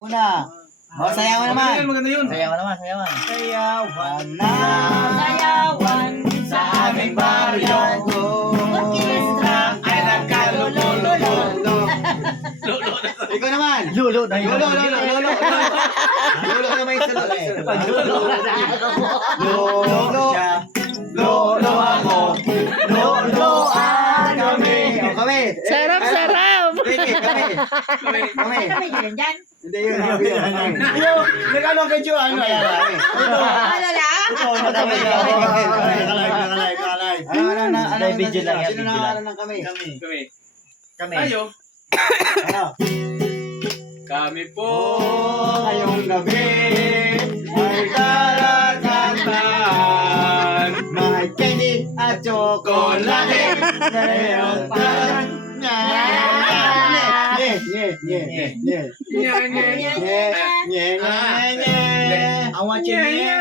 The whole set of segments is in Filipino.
Una. O, sayawan naman. Maganda yun. Sayawan naman, sayawan. Sayawan na. Sayawan Sa aming baryo. Orkestra. Ay, nagkalulolo. Ikaw naman. Lulo na yun. Lolo naman yung sagot eh. Lolo ako. Loloan kami. O, kami. Sarap, sarap. Kami. Kami dyan dyan. Hindi yun. Nagano kay Joe, ano yan? Ano na? Video lang yan, Sino video lang. nakakalan ng kami? Kami. Tayo. Ano? Kami po. Ngayong gabi ay karatantan. May candy at chocolate. Ngayon pa. Ang watching niya.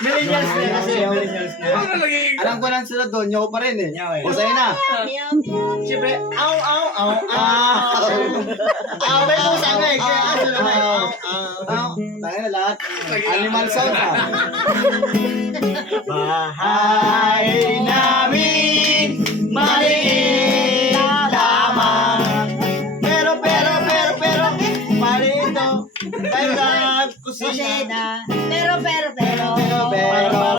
Millennials na kasi, millennials na. Alam ko lang sila doon, nyaw pa rin eh. O, sa'yo na. Siyempre, aw. May pusa nga eh, kaya aso naman. Aw. Tayo na lahat. Animal sound ah. Bahay namin, maliit lamang. Pero, maliit to. Tayo lang, kusina.